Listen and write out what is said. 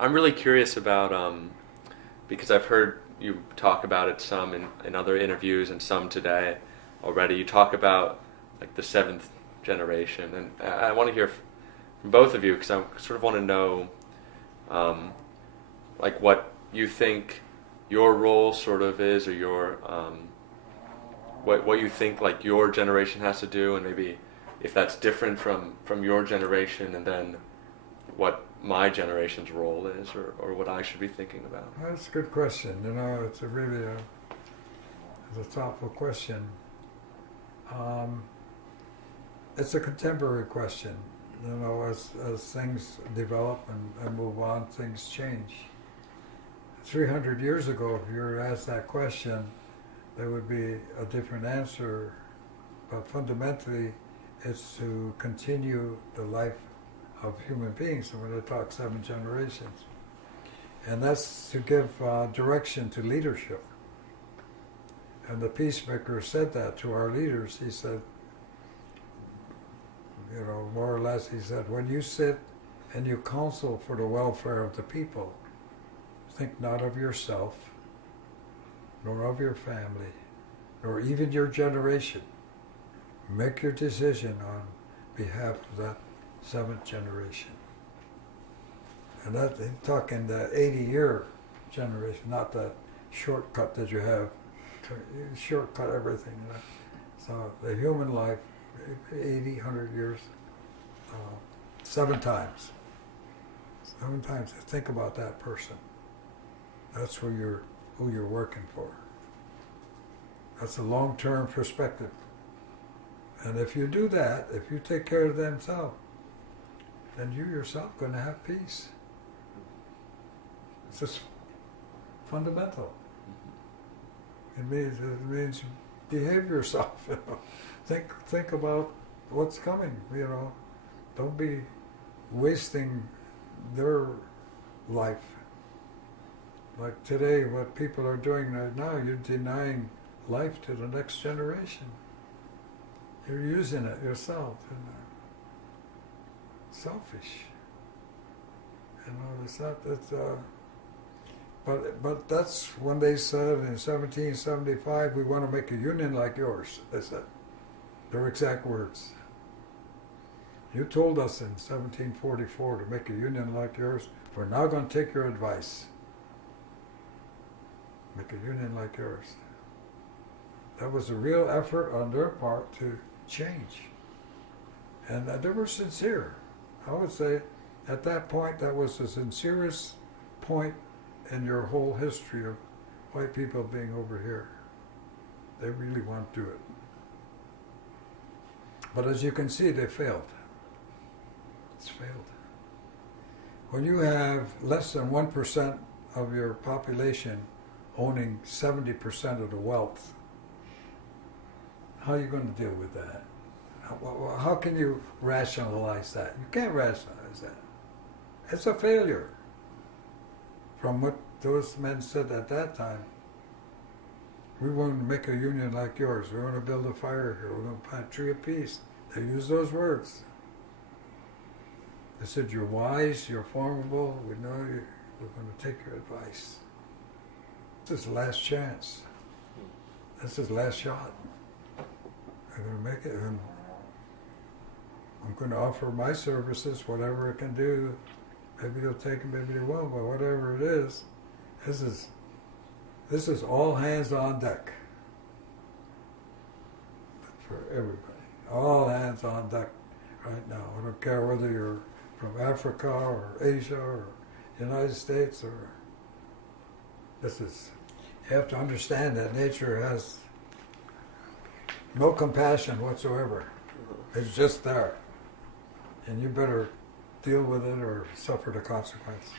I'm really curious about because I've heard you talk about it some in other interviews and some today already. You talk about like the seventh generation, and I want to hear from both of you because I sort of want to know um, like what you think your role sort of is, or your what you think like your generation has to do, and maybe if that's different from your generation, and then what my generation's role is, or what I should be thinking about. That's a good question. It's a really it's a thoughtful question. Um, it's a contemporary question. As things develop and move on, things change. 300 years ago, if you were asked that question, there would be a different answer. But fundamentally, it's to continue the life of human beings. And when they talk seven generations, and that's to give direction to leadership. And the peacemaker said that to our leaders. He said, more or less, he said, when you sit and you counsel for the welfare of the people, think not of yourself, nor of your family, nor even your generation. Make your decision on behalf of that seventh generation. And that, he's talking the 80-year generation, not the shortcut that you have. You shortcut everything. So the human life, 80, 100 years, seven times. Seven times. Think about that person. That's who you're working for. That's a long-term perspective. And if you do that, if you take care of themselves, then you yourself going to have peace. It's just fundamental. It means behave yourself. Think about what's coming. Don't be wasting their life. Like today, what people are doing right now, you're denying life to the next generation. You're using it yourself. Selfish. It's not that. But that's when they said in 1775, we want to make a union like yours. They said their exact words. You told us in 1744 to make a union like yours. We're now going to take your advice. Make a union like yours. That was a real effort on their part to change. And they were sincere. I would say at that point, that was the sincerest point in your whole history of white people being over here. They really want to do it. But as you can see, they failed. It's failed. When you have less than 1% of your population owning 70% of the wealth, how are you going to deal with that? How can you rationalize that? You can't rationalize that. It's a failure. From what those men said at that time, we want to make a union like yours. We want to build a fire here. We're going to plant a tree of peace. They used those words. They said, you're wise, you're formidable, we know you, we're going to take your advice. This is the last chance. This is the last shot. I'm going to make it, and I'm going to offer my services, whatever it can do. Maybe they'll take it, maybe they won't, but whatever it is, this is all hands on deck for everybody. All hands on deck right now. I don't care whether you're from Africa or Asia or United States or you have to understand that nature has no compassion whatsoever. It's just there. And you better deal with it or suffer the consequence.